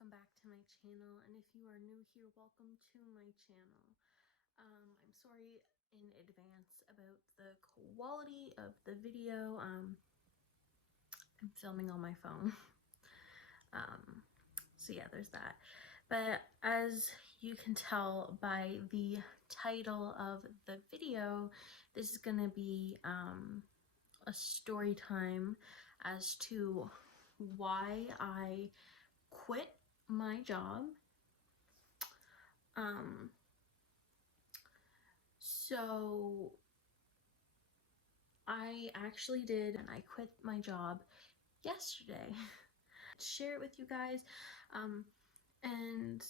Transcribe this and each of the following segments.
welcome back to my channel, and if you are new here, welcome to my channel. I'm sorry in advance about the quality of the video. I'm filming on my phone. So yeah, there's that. But as you can tell by the title of the video, this is gonna be a story time as to why I quit my job. So I actually did, and I quit my job yesterday. Share it with you guys, and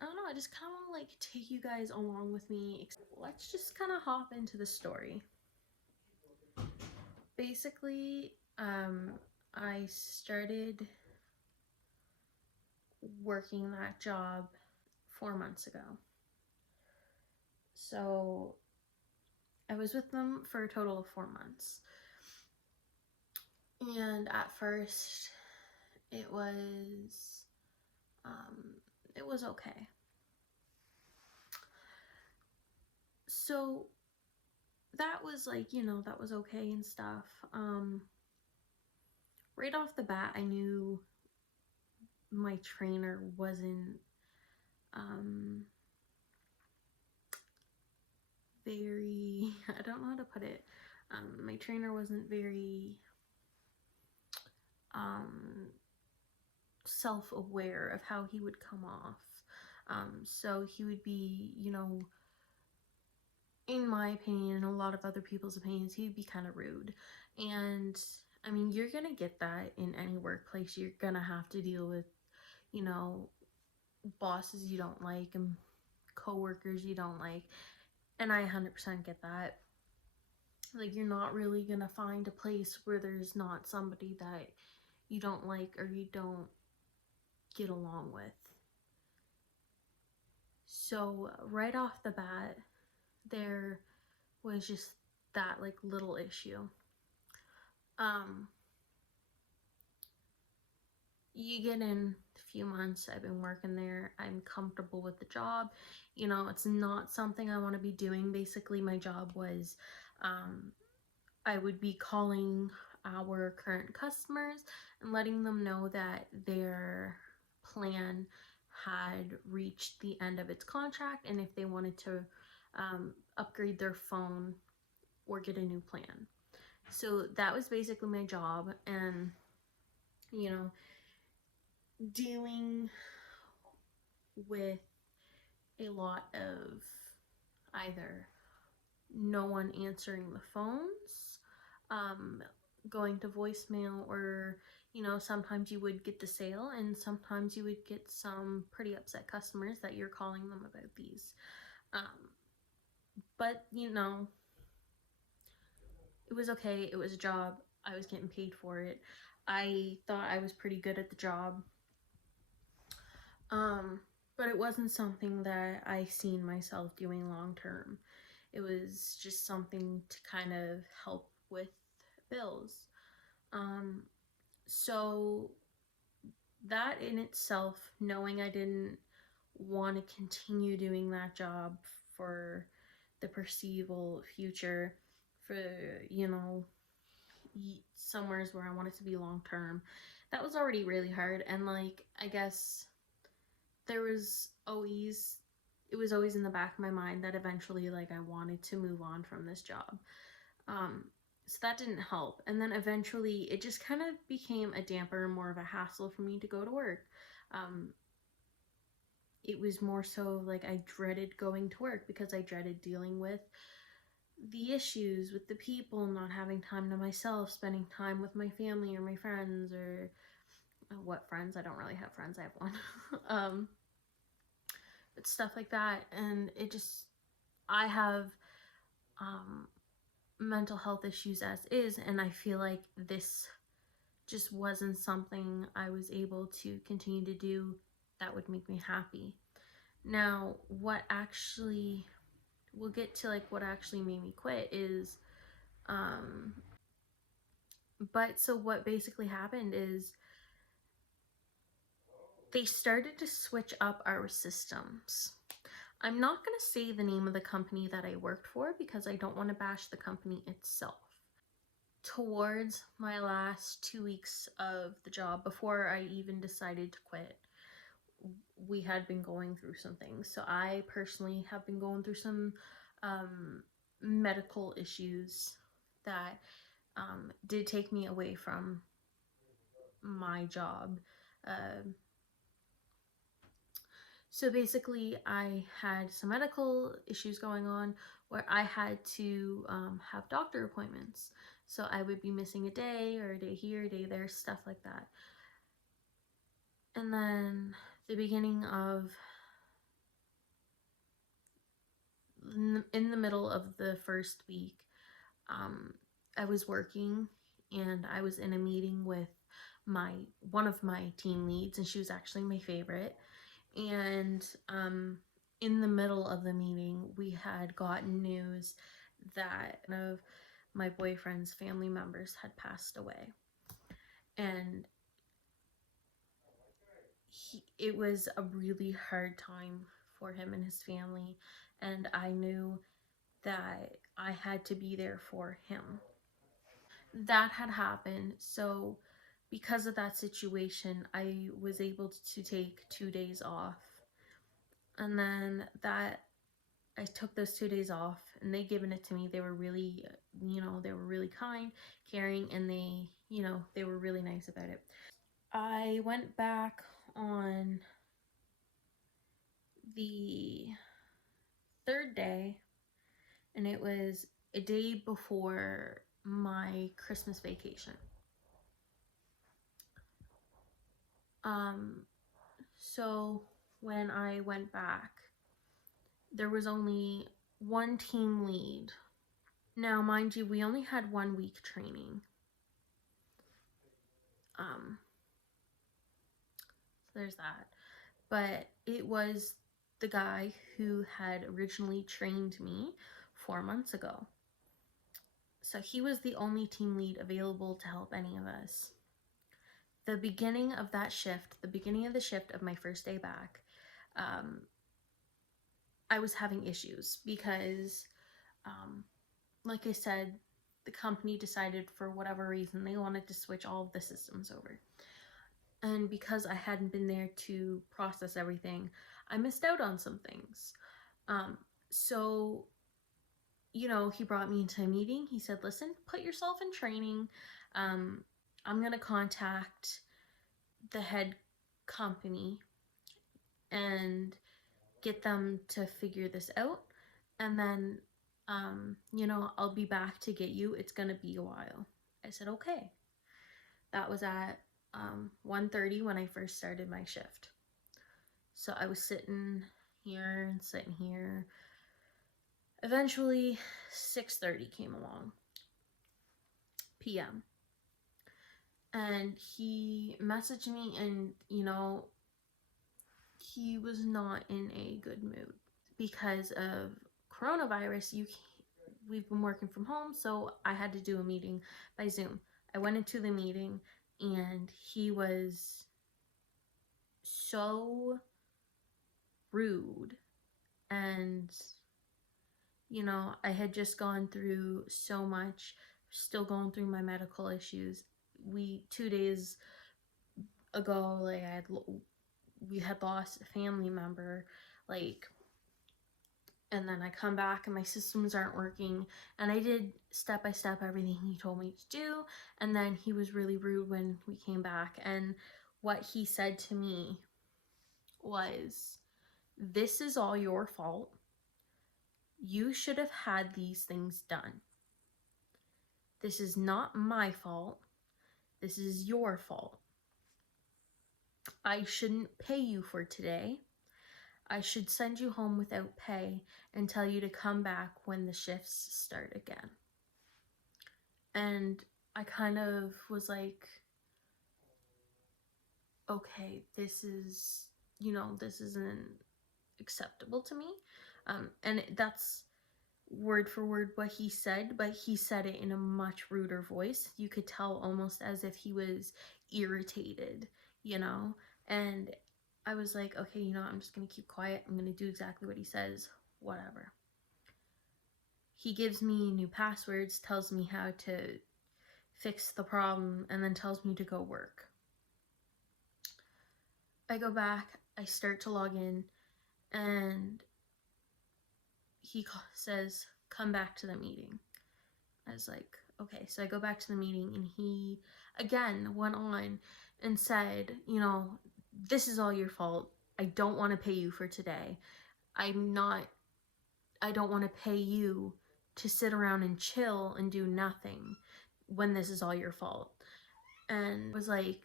I don't know, I just kind of want to like take you guys along with me. Let's just kind of hop into the story. Basically, I started working that job 4 months ago. So I was with them for a total of 4 months. And at first it was okay. So that was like, that was okay and stuff. Right off the bat, I knew my trainer wasn't very, I don't know how to put it. My trainer wasn't very self-aware of how he would come off. So he would be, in my opinion, and a lot of other people's opinions, he'd be kind of rude. And I mean, you're gonna get that in any workplace. You're gonna have to deal with, bosses you don't like and coworkers you don't like. And I 100% get that. Like, you're not really gonna find a place where there's not somebody that you don't like or you don't get along with. So right off the bat, there was just that like little issue. You get in a few months, I've been working there, I'm comfortable with the job. It's not something I want to be doing. Basically, my job was, I would be calling our current customers and letting them know that their plan had reached the end of its contract, and if they wanted to upgrade their phone or get a new plan. So that was basically my job. And dealing with a lot of either no one answering the phones, going to voicemail, or sometimes you would get the sale and sometimes you would get some pretty upset customers that you're calling them about these. But it was okay. It was a job. I was getting paid for it. I thought I was pretty good at the job. But it wasn't something that I seen myself doing long term. It was just something to kind of help with bills. So that in itself, knowing I didn't want to continue doing that job for the foreseeable future, for, somewheres where I wanted to be long term, that was already really hard. And like, I guess it was always in the back of my mind that eventually, like, I wanted to move on from this job. So that didn't help. And then eventually it just kind of became a damper, more of a hassle for me to go to work. It was more so like I dreaded going to work because I dreaded dealing with the issues with the people, not having time to myself, spending time with my family or my friends, or what friends? I don't really have friends. I have one. But stuff like that. And it just, I have mental health issues as is, and I feel like this just wasn't something I was able to continue to do that would make me happy. Now, what actually, we'll get to like what actually made me quit is, but so what basically happened is they started to switch up our systems. I'm not going to say the name of the company that I worked for because I don't want to bash the company itself. Towards my last 2 weeks of the job, before I even decided to quit, we had been going through some things. So I personally have been going through some medical issues that did take me away from my job. Uh, so basically, I had some medical issues going on where I had to have doctor appointments. So I would be missing a day or a day here, a day there, stuff like that. And then the beginning of, in the middle of the first week, I was working and I was in a meeting with one of my team leads, and she was actually my favorite. And in the middle of the meeting, we had gotten news that one of my boyfriend's family members had passed away. And it was a really hard time for him and his family. And I knew that I had to be there for him. That had happened. So, because of that situation, I was able to take 2 days off. And then I took those 2 days off, and they given it to me. They were really, they were really kind, caring, and they were really nice about it. I went back on the third day, and it was a day before my Christmas vacation. So when I went back, there was only one team lead. Now, mind you, we only had 1 week training. So there's that. But it was the guy who had originally trained me 4 months ago. So he was the only team lead available to help any of us. The beginning of the shift of my first day back, I was having issues because, like I said, the company decided for whatever reason they wanted to switch all of the systems over. And because I hadn't been there to process everything, I missed out on some things. So, he brought me into a meeting. He said, listen, put yourself in training. I'm going to contact the head company and get them to figure this out. And then, I'll be back to get you. It's going to be a while. I said, okay. That was at 1:30 when I first started my shift. So I was sitting here and sitting here. Eventually, 6:30 came along, p.m. And he messaged me, and, he was not in a good mood because of coronavirus. We've been working from home, so I had to do a meeting by Zoom. I went into the meeting, and he was so rude. And I had just gone through so much, still going through my medical issues. 2 days ago, we had lost a family member, and then I come back and my systems aren't working, and I did step by step everything he told me to do. And then he was really rude when we came back, and what he said to me was, this is all your fault. You should have had these things done. This is not my fault. This is your fault. I shouldn't pay you for today. I should send you home without pay and tell you to come back when the shifts start again. And I kind of was like, okay, this isn't acceptable to me. And that's word for word what he said, but he said it in a much ruder voice. You could tell almost as if he was irritated, and I was like, okay, you know, I'm just gonna keep quiet. I'm gonna do exactly what he says, whatever. He gives me new passwords, tells me how to fix the problem, and then tells me to go work. I go back, I start to log in, and he says, come back to the meeting. I was like, okay. So I go back to the meeting, and he again went on and said, you know, this is all your fault. I don't want to pay you for today. I don't want to pay you to sit around and chill and do nothing when this is all your fault. And was like,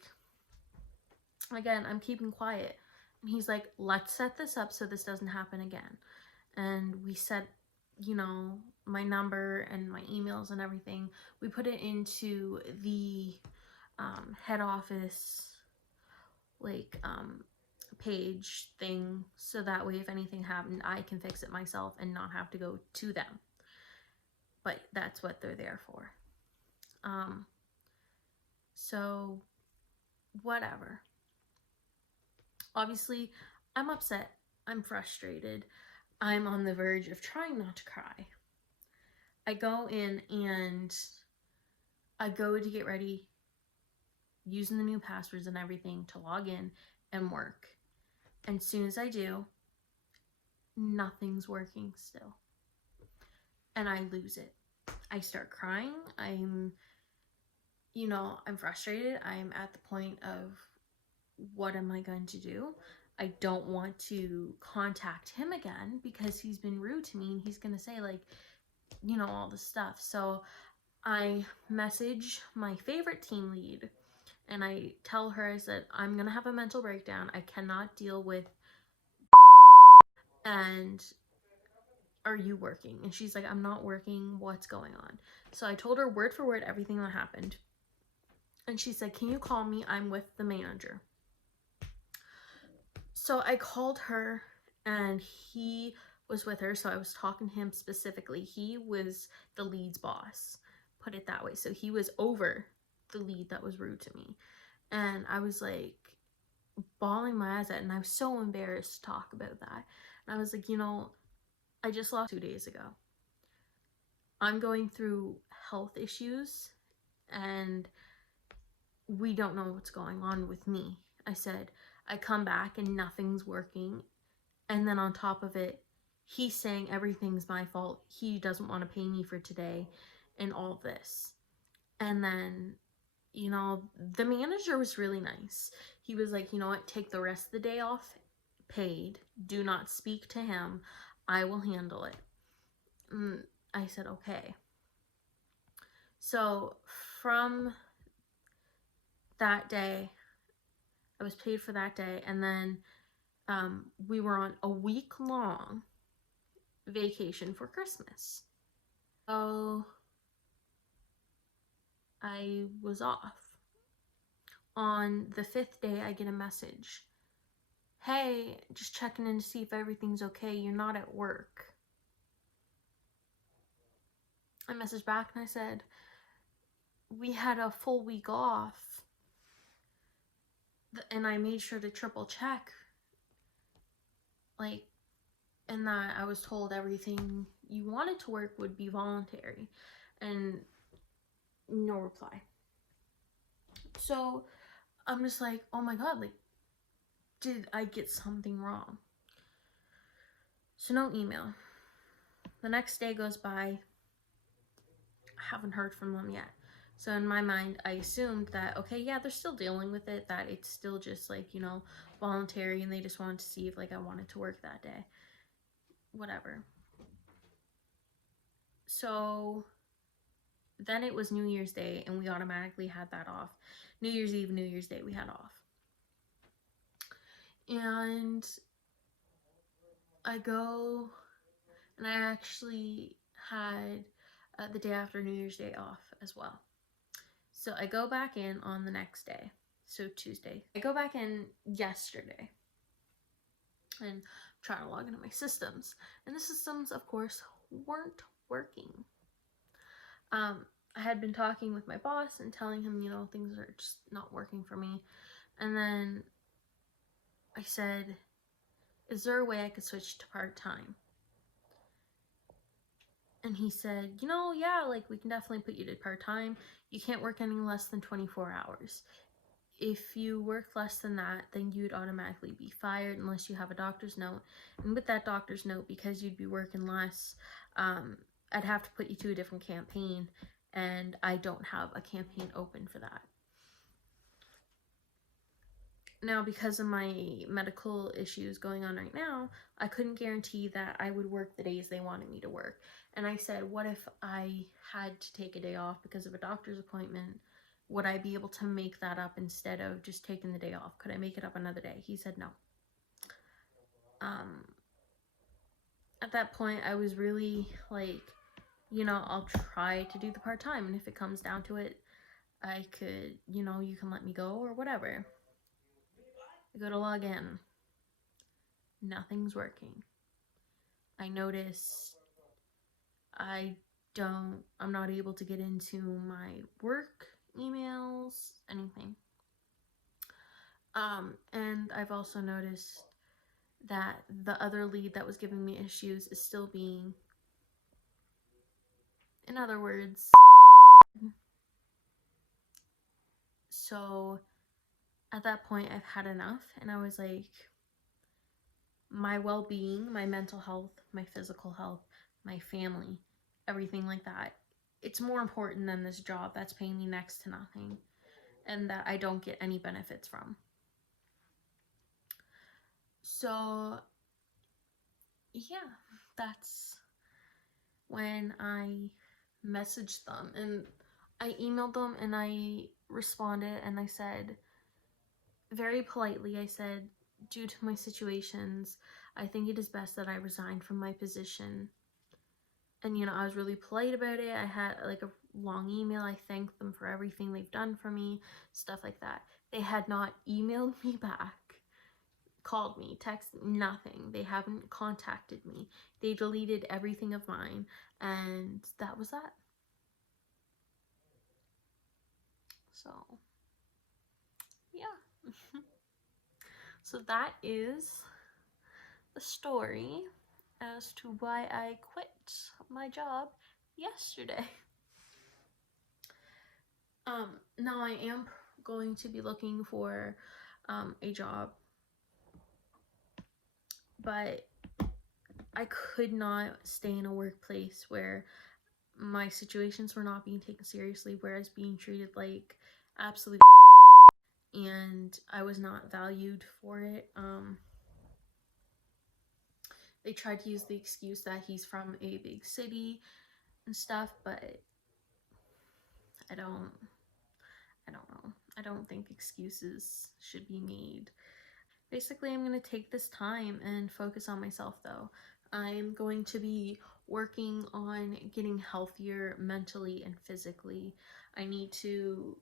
again, I'm keeping quiet. And he's like, let's set this up so this doesn't happen again. And we set, you know, my number and my emails and everything. We put it into the head office, like, page thing, so that way if anything happened, I can fix it myself and not have to go to them. But that's what they're there for. So whatever. Obviously, I'm upset. I'm frustrated. I'm on the verge of trying not to cry. I go in and I go to get ready, using the new passwords and everything to log in and work. And as soon as I do, nothing's working still. And I lose it. I start crying. I'm frustrated. I'm at the point of, what am I going to do? I don't want to contact him again because he's been rude to me and he's going to say, like, you know, all this stuff. So I message my favorite team lead and I tell her, I said, I'm going to have a mental breakdown. I cannot deal with, and are you working? And she's like, I'm not working. What's going on? So I told her word for word everything that happened. And she said, can you call me? I'm with the manager. So I called her and he was with her. So I was talking to him specifically. He was the lead's boss, put it that way. So he was over the lead that was rude to me. And I was like bawling my eyes out, and I was so embarrassed to talk about that. And I was like, you know, I just lost 2 days ago. I'm going through health issues and we don't know what's going on with me. I said, I come back and nothing's working. And then on top of it, he's saying everything's my fault. He doesn't want to pay me for today and all this. And then, you know, the manager was really nice. He was like, you know what, take the rest of the day off paid. Do not speak to him. I will handle it. I said, okay. So from that day, I was paid for that day. And then we were on a week-long vacation for Christmas. So I was off. On the 5th day, I get a message. Hey, just checking in to see if everything's okay. You're not at work. I messaged back and I said, we had a full week off. And I made sure to triple check. Like, and that I was told everything you wanted to work would be voluntary. And no reply. So I'm just like, oh my god, like, did I get something wrong? So no email. The next day goes by. I haven't heard from them yet. So in my mind, I assumed that, okay, yeah, they're still dealing with it, that it's still just like, you know, voluntary, and they just wanted to see if like I wanted to work that day. Whatever. So then it was New Year's Day and we automatically had that off. New Year's Eve, New Year's Day, we had off. And I go, and I actually had the day after New Year's Day off as well. So I go back in on the next day, so Tuesday. I go back in yesterday and try to log into my systems. And the systems, of course, weren't working. I had been talking with my boss and telling him, you know, things are just not working for me. And then I said, is there a way I could switch to part-time? And he said, yeah, like we can definitely put you to part-time. You can't work any less than 24 hours. If you work less than that, then you'd automatically be fired unless you have a doctor's note. And with that doctor's note, because you'd be working less, I'd have to put you to a different campaign, and I don't have a campaign open for that. Now, because of my medical issues going on right now, I couldn't guarantee that I would work the days they wanted me to work. And I said, what if I had to take a day off because of a doctor's appointment? Would I be able to make that up instead of just taking the day off? Could I make it up another day? He said no. At that point, I was really like, I'll try to do the part-time, and if it comes down to it, I could, you can let me go or whatever. I go to log in. Nothing's working. I notice I'm not able to get into my work emails, anything. And I've also noticed that the other lead that was giving me issues is still being, in other words, so at that point I've had enough, and I was like, my well-being, my mental health, my physical health, my family, everything like that, it's more important than this job that's paying me next to nothing and that I don't get any benefits from. So yeah, that's when I messaged them, and I emailed them, and I responded, and I said, very politely, I said, due to my situations, I think it is best that I resign from my position. And I was really polite about it. I had like a long email. I thanked them for everything they've done for me, stuff like that. They had not emailed me back, called me, texted, nothing. They haven't contacted me. They deleted everything of mine, and that was that. So yeah. So that is the story as to why I quit my job yesterday. Now I am going to be looking for a job, but I could not stay in a workplace where my situations were not being taken seriously, whereas being treated like absolute and I was not valued for it. They tried to use the excuse that he's from a big city and stuff, but I don't know. I don't think excuses should be made. Basically, I'm going to take this time and focus on myself, though. I'm going to be working on getting healthier mentally and physically. I need to,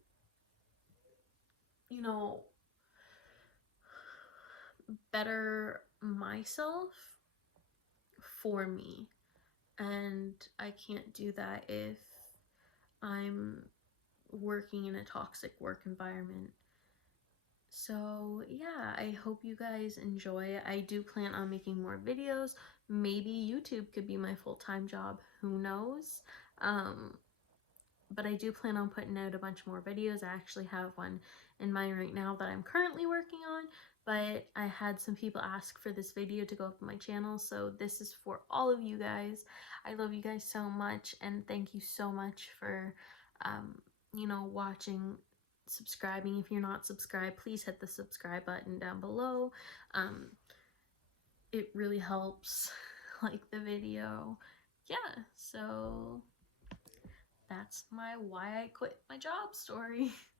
better myself for me. And I can't do that if I'm working in a toxic work environment. So yeah, I hope you guys enjoy. I do plan on making more videos. Maybe YouTube could be my full-time job, who knows? But I do plan on putting out a bunch more videos. I actually have one in mind right now that I'm currently working on, but I had some people ask for this video to go up on my channel, so this is for all of you guys. I love you guys so much, and thank you so much for watching, subscribing. If you're not subscribed, please hit the subscribe button down below. It really helps like the video. Yeah, so that's my why I quit my job story.